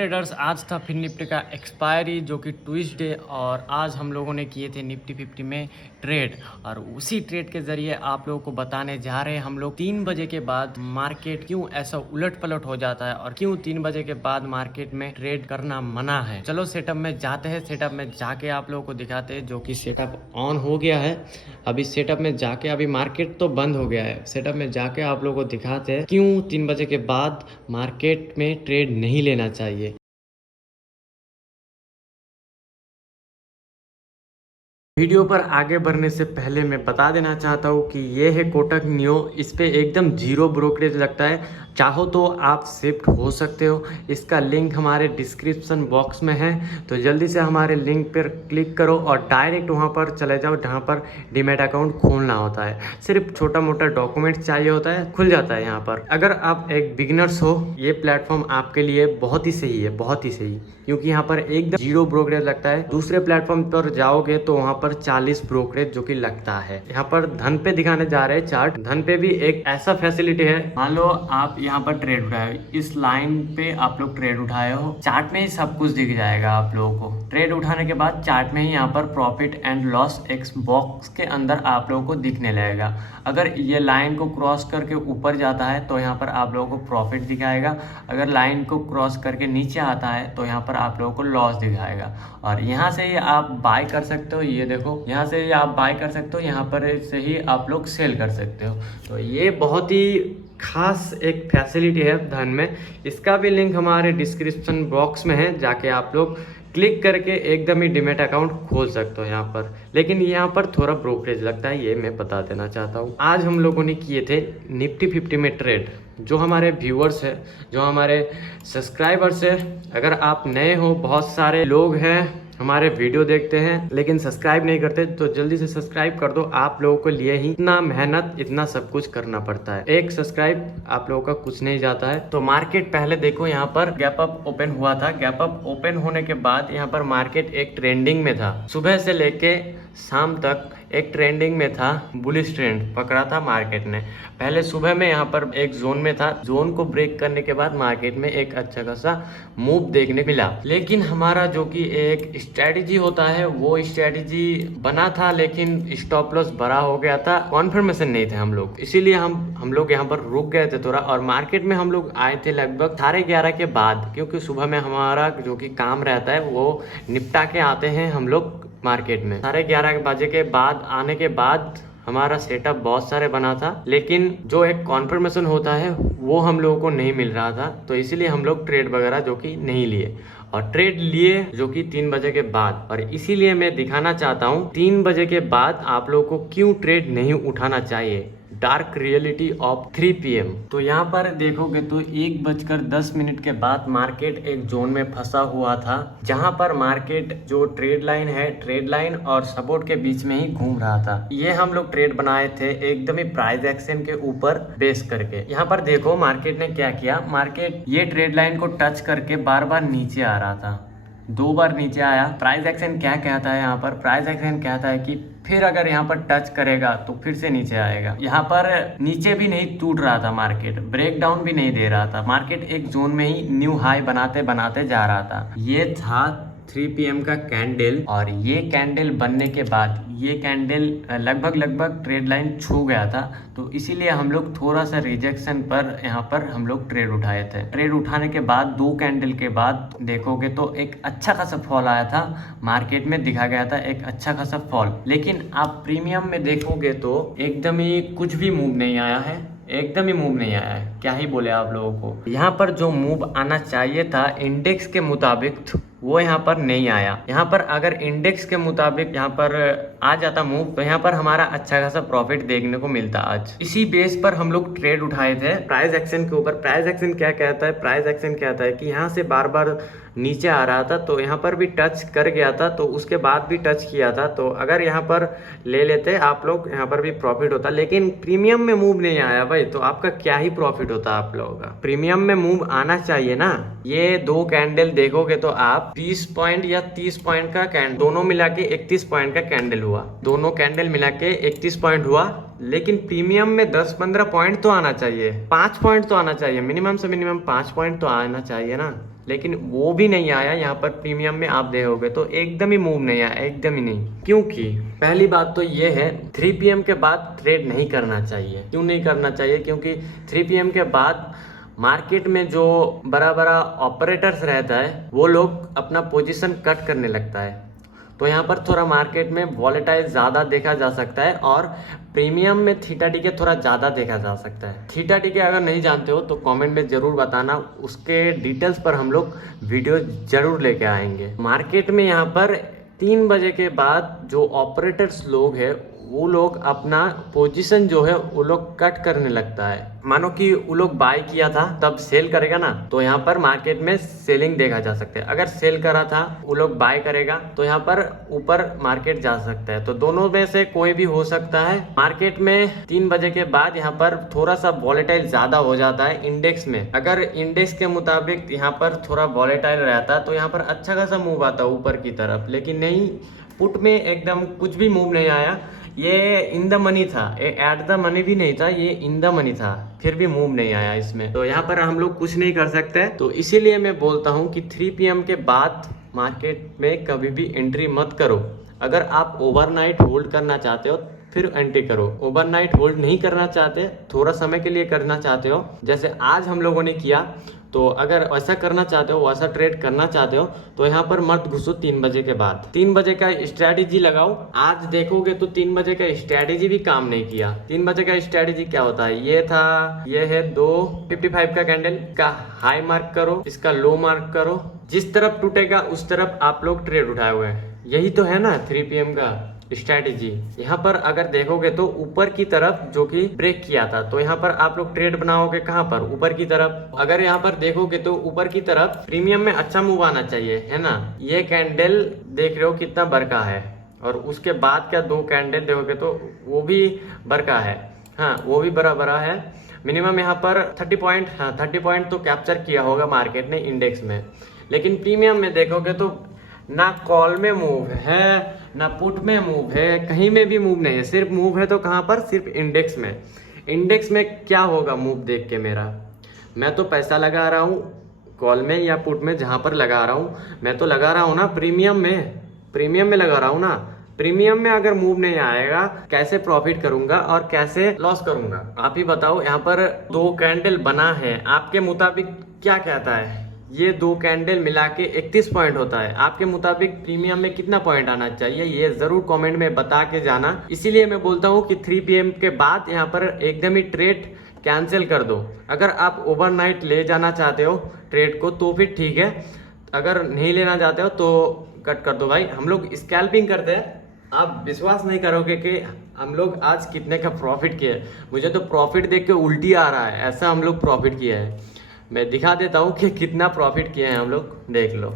Traders, आज था फिर निफ्टी का एक्सपायरी जो कि ट्यूसडे, और आज हम लोगों ने किए थे निफ्टी 50 में ट्रेड। और उसी ट्रेड के जरिए आप लोगों को बताने जा रहे हैं हम लोग 3 बजे के बाद मार्केट क्यों ऐसा उलट पलट हो जाता है और क्यों 3 बजे के बाद मार्केट में ट्रेड करना मना है। चलो सेटअप में जाते हैं, सेटअप में जाके आप लोगों को दिखाते हैं, जो कि सेटअप ऑन हो गया है। अभी सेटअप में जाके, अभी मार्केट तो बंद हो गया है, सेटअप में जाके आप लोगों को दिखाते हैं क्यों 3 बजे के बाद मार्केट में ट्रेड नहीं लेना चाहिए। वीडियो पर आगे बढ़ने से पहले मैं बता देना चाहता हूँ कि ये है कोटक नियो। इस पे एकदम जीरो ब्रोकरेज लगता है, चाहो तो आप शिफ्ट हो सकते हो। इसका लिंक हमारे डिस्क्रिप्शन बॉक्स में है, तो जल्दी से हमारे लिंक पर क्लिक करो और डायरेक्ट वहाँ पर चले जाओ जहाँ पर डीमैट अकाउंट खोलना होता है। सिर्फ छोटा मोटा डॉक्यूमेंट चाहिए होता है, खुल जाता है यहाँ पर। अगर आप एक बिगिनर्स हो, ये प्लेटफॉर्म आपके लिए बहुत ही सही है, बहुत ही सही, क्योंकि यहाँ पर एकदम जीरो ब्रोकरेज लगता है। दूसरे प्लेटफॉर्म पर जाओगे तो वहाँ पर 40 ब्रोकरेज जो कि लगता है। यहाँ पर धन पे दिखाने जा रहे हैं चार्ट। धन पे भी एक ऐसा फैसिलिटी है, मान लो आप यहाँ पर ट्रेड उठाए, इस लाइन पे आप लोग ट्रेड उठाए हो, चार्ट में ही सब कुछ दिख जाएगा आप लोगों को। ट्रेड उठाने के बाद चार्ट में ही यहाँ पर profit and loss x box के अंदर आप लोगों को दिखने लगेगा। अगर ये लाइन को क्रॉस करके ऊपर जाता है तो यहाँ पर आप लोगों को प्रॉफिट दिखाएगा, अगर लाइन को क्रॉस करके नीचे आता है तो यहाँ पर आप लोगों को लॉस दिखाएगा। और यहाँ से ही आप बाय कर सकते हो, ये देखो, यहाँ से ही आप बाय कर सकते हो, यहाँ पर से ही आप लोग सेल कर सकते हो। तो ये बहुत ही खास एक फैसिलिटी है धन में। इसका भी लिंक हमारे डिस्क्रिप्शन बॉक्स में है, जाके आप लोग क्लिक करके एकदम ही डीमैट अकाउंट खोल सकते हो यहाँ पर। लेकिन यहाँ पर थोड़ा ब्रोकरेज लगता है, ये मैं बता देना चाहता हूँ। आज हम लोगों ने किए थे निफ्टी 50 में ट्रेड। जो हमारे व्यूअर्स है, जो हमारे सब्सक्राइबर्स है, अगर आप नए हो, बहुत सारे लोग हैं हमारे वीडियो देखते हैं लेकिन सब्सक्राइब नहीं करते, तो जल्दी से सब्सक्राइब कर दो। आप लोगों को लिए ही इतना मेहनत, इतना सब कुछ करना पड़ता है। एक सब्सक्राइब आप लोगों का कुछ नहीं जाता है। तो मार्केट पहले देखो, यहाँ पर गैप अप ओपन हुआ था। गैप अप ओपन होने के बाद यहाँ पर मार्केट एक ट्रेंडिंग में था। सुबह से लेके शाम तक एक ट्रेंडिंग में था, बुलिश ट्रेंड पकड़ा था मार्केट ने। पहले सुबह में यहाँ पर एक जोन में था, जोन को ब्रेक करने के बाद मार्केट में एक अच्छा खासा मूव देखने मिला। लेकिन हमारा जो कि एक स्ट्रेटजी होता है, वो स्ट्रेटजी बना था, लेकिन स्टॉप लॉस बड़ा हो गया था, कॉन्फर्मेशन नहीं थे हम लोग, इसीलिए हम लोग यहाँ पर रुक गए थे थोड़ा। और मार्केट में हम लोग आए थे लगभग 11:30 के बाद, क्योंकि सुबह में हमारा जो कि काम रहता है वो निपटा के आते हैं हम लोग मार्केट में। 11:30 बजे के बाद आने के बाद हमारा सेटअप बहुत सारे बना था, लेकिन जो एक कॉन्फर्मेशन होता है वो हम लोगों को नहीं मिल रहा था, तो इसीलिए हम लोग ट्रेड वगैरह जो कि नहीं लिए, और ट्रेड लिए जो कि 3 बजे के बाद। और इसीलिए मैं दिखाना चाहता हूँ 3 बजे के बाद आप लोगों को क्यों ट्रेड नहीं उठाना चाहिए। Dark reality of 3 PM। तो यहाँ पर देखोगे तो 1:10 के बाद मार्केट एक जोन में फंसा हुआ था, जहाँ पर मार्केट जो ट्रेड लाइन है, ट्रेड लाइन और सपोर्ट के बीच में ही घूम रहा था। ये हम लोग ट्रेड बनाए थे एकदम ही प्राइस एक्शन के ऊपर बेस करके। यहाँ पर देखो मार्केट ने क्या किया, मार्केट ये ट्रेड लाइन को टच करके बार बार नीचे आ रहा था, 2 बार नीचे आया। प्राइस एक्शन क्या कहता है यहाँ पर, प्राइस एक्शन कहता है कि फिर अगर यहाँ पर टच करेगा तो फिर से नीचे आएगा। यहाँ पर नीचे भी नहीं टूट रहा था मार्केट, ब्रेक डाउन भी नहीं दे रहा था, मार्केट एक जोन में ही न्यू हाई बनाते बनाते जा रहा था। ये था 3 PM का कैंडल, और ये कैंडल बनने के बाद ये कैंडल लगभग ट्रेड लाइन छू गया था, तो इसीलिए हम लोग थोड़ा सा रिजेक्शन पर यहाँ पर हम लोग ट्रेड उठाए थे। ट्रेड उठाने के बाद 2 कैंडल के बाद देखोगे तो एक अच्छा खासा फॉल आया था, मार्केट में दिखा गया था एक अच्छा खासा फॉल। लेकिन आप प्रीमियम में देखोगे तो एकदम ही कुछ भी मूव नहीं आया है, एकदम ही मूव नहीं आया है। क्या ही बोले आप लोगों को, यहाँ पर जो मूव आना चाहिए था इंडेक्स के मुताबिक वो यहाँ पर नहीं आया। यहाँ पर अगर इंडेक्स के मुताबिक यहाँ पर आ जाता मूव, तो यहाँ पर हमारा अच्छा खासा प्रॉफिट देखने को मिलता आज। इसी बेस पर हम लोग ट्रेड उठाए थे प्राइस एक्शन के ऊपर। प्राइस एक्शन क्या कहता है, प्राइस एक्शन कहता है कि यहाँ से बार बार नीचे आ रहा था, तो यहाँ पर भी टच कर गया था, तो उसके बाद भी टच किया था, तो अगर यहाँ पर ले लेते आप लोग, यहाँ पर भी प्रॉफिट होता। लेकिन प्रीमियम में मूव नहीं आया भाई, तो आपका क्या ही प्रॉफिट होता आप लोगों का। प्रीमियम में मूव आना चाहिए ना। ये 2 कैंडल देखोगे तो आप 20 पॉइंट या 30 पॉइंट का कैंडल, दोनों मिला के 31 पॉइंट का कैंडल हुआ, दोनों कैंडल मिला के 31 पॉइंट हुआ। लेकिन प्रीमियम में 10-15 पॉइंट तो आना चाहिए, 5 पॉइंट तो आना चाहिए, मिनिमम से मिनिमम 5 पॉइंट तो आना चाहिए ना। लेकिन वो भी नहीं आया। यहाँ पर प्रीमियम में आप देखोगे तो एकदम ही मूव नहीं आया, एकदम ही नहीं। क्योंकि पहली बात तो ये है 3 PM के बाद ट्रेड नहीं करना चाहिए। क्यों नहीं करना चाहिए? क्योंकि 3 PM के बाद मार्केट में जो बड़ा बड़ा ऑपरेटर्स रहता है वो लोग अपना पोजीशन कट करने लगता है। तो यहाँ पर थोड़ा मार्केट में वॉलेटाइल ज़्यादा देखा जा सकता है और प्रीमियम में थीटा टीके थोड़ा ज़्यादा देखा जा सकता है। थीटा टीके अगर नहीं जानते हो तो कमेंट में ज़रूर बताना, उसके डिटेल्स पर हम लोग वीडियो ज़रूर लेके आएंगे। मार्केट में यहाँ पर 3 बजे के बाद जो ऑपरेटर्स लोग हैं वो लोग अपना पोजीशन जो है वो लोग कट करने लगता है। मानो कि वो लोग बाय किया था तब सेल करेगा ना, तो यहाँ पर मार्केट में सेलिंग देखा जा सकता है। अगर सेल करा था वो लोग बाय करेगा तो यहाँ पर ऊपर मार्केट जा सकता है। तो दोनों में से कोई भी हो सकता है। मार्केट में 3 बजे के बाद यहाँ पर थोड़ा सा वॉलेटाइल ज्यादा हो जाता है इंडेक्स में। अगर इंडेक्स के मुताबिक यहाँ पर थोड़ा वॉलेटाइल रहता तो यहाँ पर अच्छा खासा मूव आता ऊपर की तरफ, लेकिन नहीं, पुट में एकदम कुछ भी मूव नहीं आया। ये इन द मनी था, एट द मनी भी नहीं था, ये इन द मनी था, फिर भी मूव नहीं आया इसमें। तो यहाँ पर हम लोग कुछ नहीं कर सकते। तो इसीलिए मैं बोलता हूँ कि 3 PM के बाद मार्केट में कभी भी एंट्री मत करो। अगर आप ओवरनाइट होल्ड करना चाहते हो फिर एंट्री करो। ओवरनाइट होल्ड नहीं करना चाहते, थोड़ा समय के लिए करना चाहते हो जैसे आज हम लोगों ने किया, तो अगर ऐसा करना चाहते हो, वैसा ट्रेड करना चाहते हो तो यहाँ पर मत घुसो 3 बजे के बाद। 3 बजे का स्ट्रैटेजी लगाओ। आज देखोगे तो 3 बजे का स्ट्रैटेजी भी काम नहीं किया। 3 बजे का स्ट्रैटेजी क्या होता है? ये था, ये है 255 का कैंडल का हाई मार्क करो, इसका लो मार्क करो, जिस तरफ टूटेगा उस तरफ आप लोग ट्रेड उठाए हुए हैं। यही तो है ना 3 PM का स्ट्रैटेजी। यहाँ पर अगर देखोगे तो ऊपर की तरफ जो कि ब्रेक किया था, तो यहाँ पर आप लोग ट्रेड बनाओगे कहाँ पर? ऊपर की तरफ। अगर यहाँ पर देखोगे तो ऊपर की तरफ प्रीमियम में अच्छा मूव आना चाहिए, है ना। ये कैंडल देख रहे हो कितना बड़का है, और उसके बाद क्या 2 कैंडल देखोगे तो वो भी बड़का है, हाँ वो भी बड़ा है। मिनिमम यहाँ पर 30 पॉइंट, हाँ 30 पॉइंट तो कैप्चर किया होगा मार्केट ने इंडेक्स में। लेकिन प्रीमियम में देखोगे तो ना कॉल में मूव है, ना पुट में मूव है, कहीं में भी मूव नहीं है। सिर्फ मूव है तो कहाँ पर? सिर्फ इंडेक्स में। इंडेक्स में क्या होगा मूव देख के मेरा? मैं तो पैसा लगा रहा हूँ कॉल में या पुट में, जहाँ पर लगा रहा हूँ मैं तो लगा रहा हूँ ना प्रीमियम में। प्रीमियम में लगा रहा हूँ ना। प्रीमियम में अगर मूव नहीं आएगा कैसे प्रॉफिट करूंगा और कैसे लॉस करूंगा? आप ही बताओ। यहाँ पर 2 कैंडल बना है, आपके मुताबिक क्या कहता है? ये 2 कैंडल मिला के 31 पॉइंट होता है। आपके मुताबिक प्रीमियम में कितना पॉइंट आना चाहिए? ये जरूर कमेंट में बता के जाना। इसीलिए मैं बोलता हूँ कि 3 PM के बाद यहाँ पर एकदम ही ट्रेड कैंसिल कर दो। अगर आप ओवरनाइट ले जाना चाहते हो ट्रेड को तो फिर ठीक है, अगर नहीं लेना चाहते हो तो कट कर दो भाई। हम लोग स्कैल्पिंग करते हैं, आप विश्वास नहीं करोगे कि हम लोग आज कितने का प्रॉफिट किया। मुझे तो प्रॉफिट देख के उल्टी आ रहा है, ऐसा हम लोग प्रॉफिट किया है। मैं दिखा देता हूँ कि कितना प्रॉफिट किए हैं हम लोग, देख लो।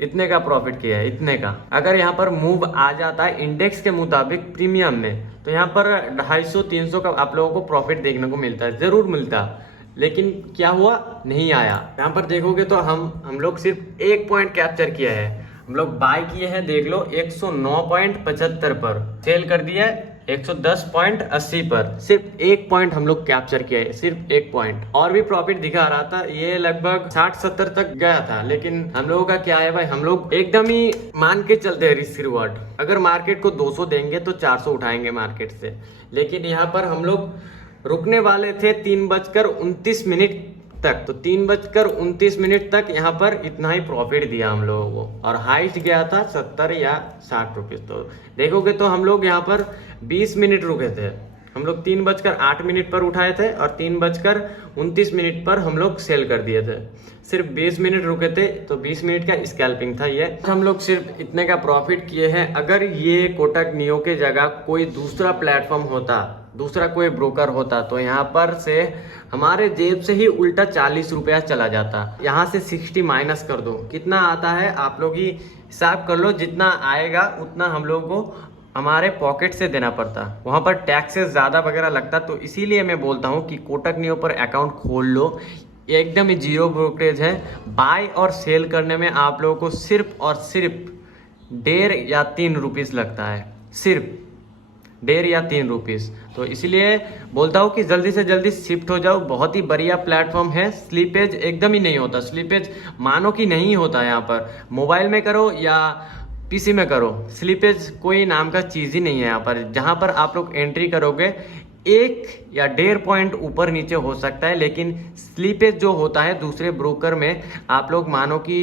इतने का प्रॉफिट किया है, इतने का। अगर यहाँ पर मूव आ जाता है इंडेक्स के मुताबिक प्रीमियम में तो यहाँ पर 250-300 का आप लोगों को प्रॉफिट देखने को मिलता है, जरूर मिलता। लेकिन क्या हुआ? नहीं आया। यहाँ पर देखोगे तो हम लोग सिर्फ 1 पॉइंट कैप्चर किया है। हम लोग बाय किए हैं, देख लो 109.75 पर, सेल कर दिया है 110.80 पर। सिर्फ 1 पॉइंट हम लोग कैप्चर किया है, सिर्फ 1 पॉइंट। और भी प्रॉफिट दिखा रहा था, ये लगभग 60-70 तक गया था। लेकिन हम लोगों का क्या है भाई, हम लोग एकदम ही मान के चलते हैं रिस्क रिवॉर्ड। अगर मार्केट को 200 देंगे तो 400 उठाएंगे मार्केट से। लेकिन यहाँ पर हम लोग रुकने वाले थे 3:29 तक, तो 3:29 तक यहाँ पर इतना ही प्रॉफिट दिया हम लोगों को, और हाइस्ट गया था 70 या 60 रुपीज। तो देखोगे तो हम लोग यहाँ पर 20 मिनट रुके थे। हम लोग 3:08 पर उठाए थे और 3:29 पर हम लोग सेल कर दिए थे। सिर्फ 20 मिनट रुके थे, तो 20 मिनट का स्कैल्पिंग था ये। हम लोग सिर्फ इतने का प्रॉफिट किए हैं। अगर ये कोटक नियो के जगह कोई दूसरा प्लेटफॉर्म होता, दूसरा कोई ब्रोकर होता, तो यहाँ पर से हमारे जेब से ही उल्टा 40 रुपया चला जाता। यहाँ से 60 माइनस कर दो, कितना आता है आप लोग ही हिसाब कर लो। जितना आएगा उतना हम लोग को हमारे पॉकेट से देना पड़ता, वहाँ पर टैक्सेस ज़्यादा वगैरह लगता। तो इसीलिए मैं बोलता हूँ कि कोटक नियो पर अकाउंट खोल लो, एकदम ही 0 ब्रोकरेज है। बाय और सेल करने में आप लोगों को सिर्फ और सिर्फ 1.5 या 3 रुपीज़ लगता है, सिर्फ 1.5 या 3 रुपीज़। तो तो इसलिए बोलता हूँ कि जल्दी से जल्दी शिफ्ट हो जाओ। बहुत ही बढ़िया प्लेटफॉर्म है। स्लीपेज एकदम ही नहीं होता, स्लीपेज मानो कि नहीं होता। यहाँ पर मोबाइल में करो या पीसी में करो, स्लीपेज कोई नाम का चीज़ ही नहीं है यहाँ पर। जहाँ पर आप लोग एंट्री करोगे 1 या 1.5 पॉइंट ऊपर नीचे हो सकता है, लेकिन स्लीपेज जो होता है दूसरे ब्रोकर में, आप लोग मानो कि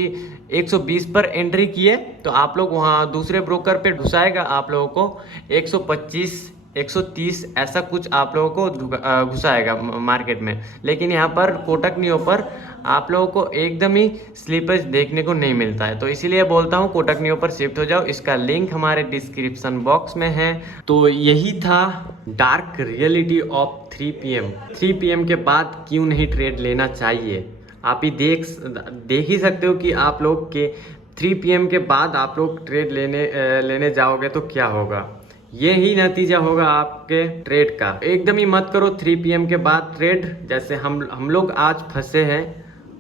120 पर एंट्री किए तो आप लोग वहाँ दूसरे ब्रोकर पे घुसाएगा आप लोगों को 125 130 ऐसा कुछ आप लोगों को घुसाएगा मार्केट में। लेकिन यहाँ पर कोटक नियो पर आप लोगों को एकदम ही स्लीपेज देखने को नहीं मिलता है। तो इसीलिए बोलता हूँ कोटक नियो पर शिफ्ट हो जाओ। इसका लिंक हमारे डिस्क्रिप्शन बॉक्स में है। तो यही था dark reality of 3 PM। 3 PM के बाद क्यों नहीं ट्रेड लेना चाहिए। आप ही देख ही सकते हो कि आप लोग के 3 PM के बाद आप लोग ट्रेड लेने जाओगे तो क्या होगा। ये ही नतीजा होगा आपके ट्रेड का। एकदम ही मत करो 3 PM के बाद ट्रेड। जैसे हम लोग आज फंसे हैं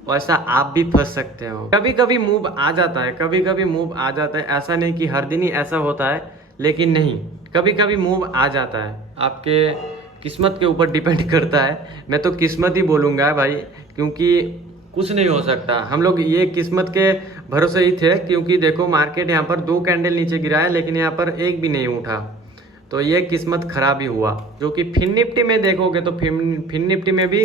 वैसा आप भी फंस सकते हो। कभी कभी मूव आ जाता है, कभी कभी मूव आ जाता है। ऐसा नहीं कि हर दिन ही ऐसा होता है, लेकिन नहीं, कभी कभी मूव आ जाता है। आपके किस्मत के ऊपर डिपेंड करता है। मैं तो किस्मत ही बोलूँगा भाई, क्योंकि कुछ नहीं हो सकता। हम लोग ये किस्मत के भरोसे ही थे, क्योंकि देखो मार्केट यहाँ पर 2 कैंडल नीचे गिरा है, लेकिन यहाँ पर एक भी नहीं उठा। तो ये किस्मत खराब ही हुआ। जो कि फिन निफ्टी में देखोगे तो फिन निफ्टी में भी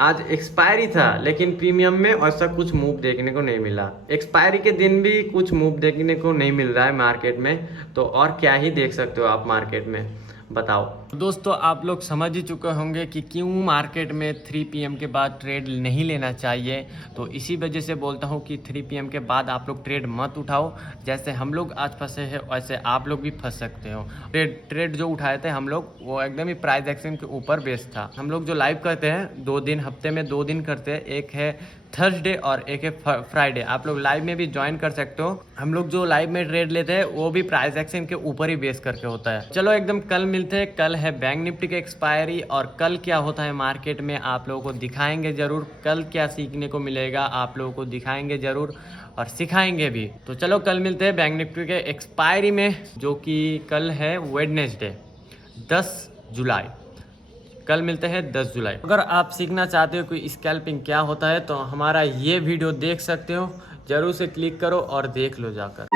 आज एक्सपायरी था, लेकिन प्रीमियम में ऐसा कुछ मूव देखने को नहीं मिला। एक्सपायरी के दिन भी कुछ मूव देखने को नहीं मिल रहा है मार्केट में। तो और क्या ही देख सकते हो आप मार्केट में, बताओ। दोस्तों आप लोग समझ ही चुके होंगे कि क्यों मार्केट में 3 PM के बाद ट्रेड नहीं लेना चाहिए। तो इसी वजह से बोलता हूँ कि 3 PM के बाद आप लोग ट्रेड मत उठाओ। जैसे हम लोग आज फंसे हैं वैसे आप लोग भी फंस सकते हो। ट्रेड जो उठाए थे हम लोग वो एकदम ही प्राइस एक्शन के ऊपर बेस्ड था। हम लोग जो लाइव करते हैं 2 दिन, हफ्ते में 2 दिन करते हैं, एक है थर्सडे और एक है फ्राइडे। आप लोग लाइव में भी ज्वाइन कर सकते हो। हम लोग जो लाइव में ट्रेड लेते हैं वो भी प्राइस एक्शन के ऊपर ही बेस करके होता है। चलो एकदम कल मिलते हैं। कल है बैंक निफ्टी की एक्सपायरी, और कल क्या होता है मार्केट में आप लोगों को दिखाएंगे जरूर। कल क्या सीखने को मिलेगा आप लोगों को दिखाएंगे जरूर, और सिखाएंगे भी। तो चलो कल मिलते हैं बैंक निफ्टी के एक्सपायरी में, जो कि कल है वेडनेसडे 10 जुलाई। कल मिलते हैं 10 जुलाई। अगर आप सीखना चाहते हो कि स्कैल्पिंग क्या होता है तो हमारा ये वीडियो देख सकते हो। जरूर से क्लिक करो और देख लो जाकर।